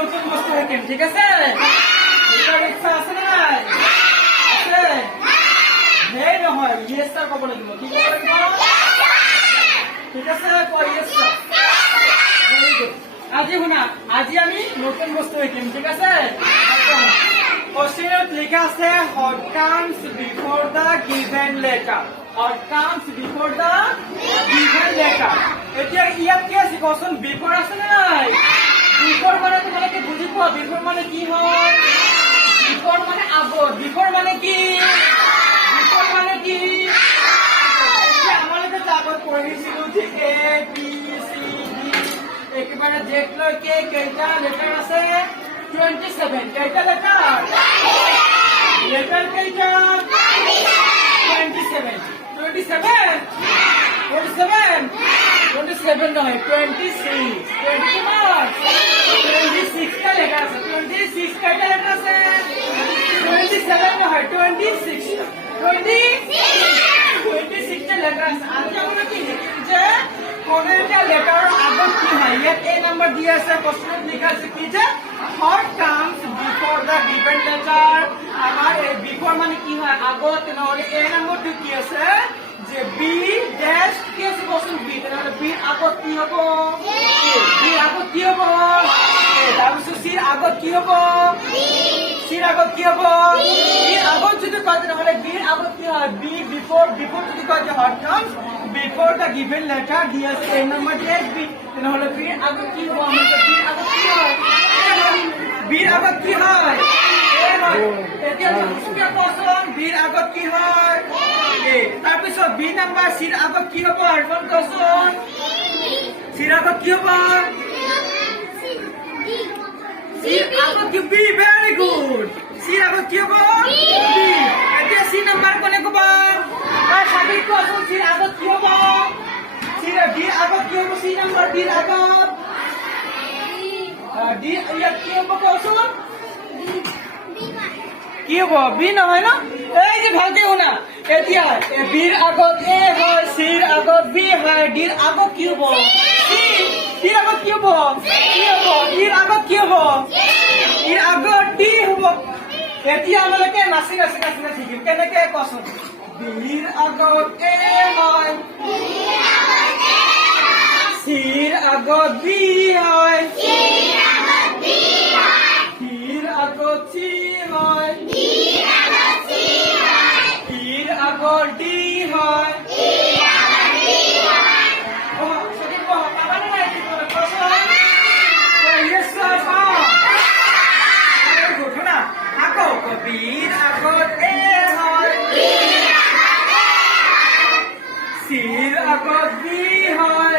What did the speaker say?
নতুন বস্তু শিকিম, ঠিক আছে? এটাৰ ইচ্ছা আছে নে নাই? আছে? হে নহয়, ইয়েছ স্যাৰ ক'ব লাগিব। কি ক'ব লাগিব? ঠিক আছে, কোৱা ইয়েছ স্যাৰ। Very good. আজি শুনা, আজি আমি নতুন বস্তু শিকিম, ঠিক আছে? কোশ্চেনত লিখা আছে what comes before the given letter. What comes before the given letter. এতিয়া ইয়াত কি আছে কোশ্চেন বিফোর আছে নাই? বিফোর মানে তোমালোকে বুজি পোৱা বিফোর মানে কি হয়? বিফোর মানে আগত। বিফোর মানে কি? বিফোর মানে কি? এতিয়া আমালোকে আগত পঢ়িছিলো যে এ বি সি ডি একেবাৰে জেডলৈকে কেইটা লেটাৰ আছে? 27. কেইটা লেটাৰ? লেটাৰ কেইটা? 27. 27? 27? 27 নহয়, 26. 20 marks. 26 টা লেটাৰ আছে। 26 কেইটা লেটাৰ আছে? 27 নহয়, 26. 26 টা লেটাৰ আছে। আজি আমৰা কি শিকিম যে কোন একটা লেটাৰৰ আগত কি হয়? ইয়াত এ নাম্বার দিয়া আছে, কোশ্চেনত লিখা আছে কি যে what comes before the given letter. আমাৰ এই বিফোৰ মানে কি হয়? আগত। নহলে এ নাম্বাৰটো কি আছে যে বি ড্যাশ কি আছে কোশ্চেন বি, তাহলে বি আগত কি হ'ব? বি আগত কি হ'ব? তাৰপিছত সিৰ আগত কি হ'ব? সিৰ আগত কি হ'ব? বিৰ আগত যদি কয় নহলে বিৰ আগত কি হয়? বি বিফোর যদি কয় যে what comes before the given letter দিয়া আছে এ নাম্বার ড্যাশ বি, নহলে বিৰ আগত কি হ'ব? আমাদেৰ বিৰ আগত কি হয়? বিৰ আগত কি হয়? এ হয়। এতিয়া কি কোশ্চেন বিৰ আগত কি হয়? এ। তাৰপিছত বি নাম্বাৰ সিৰ আগত কি হ'ব? আৰমান কোশ্চেন সিৰ আগত কি হ'ব? সির আগত কি? বি। Very good. সির আগত কি হ'ব? বি। এতিয়া সি নাম্বার কোনে ক'ব? আর সাকিব কোশ্চেন সির আগত কি হ'ব? সির ডি আগত কি হ'ব? সি নাম্বার ডির আগত ডি ইয়াত কি হ'ব কোশ্চেন? কি হ'ব? বি নহয় না? এই যে ভালকে শুনা, এতিয়া বিৰ আগত এ হয়, সিৰ আগত বি হয়, ডিৰ আগত কি হ'ব? সি। ডিৰ আগত কি হ'ব? কি হ'ব? ডিৰ আগত কি হ'ব? ডিৰ আগত ডি হ'ব। এতিয়া আমালোকে নাচি শিকিম কেনেকে কোৱাচোন? বিৰ আগত এ হয়, সিৰ আগত বি হয়, সিৰ আগত সি হয়, ডিৰ আগত ডি হয়। বিৰ আগত এ হয়, সিৰ আগত বি হয়,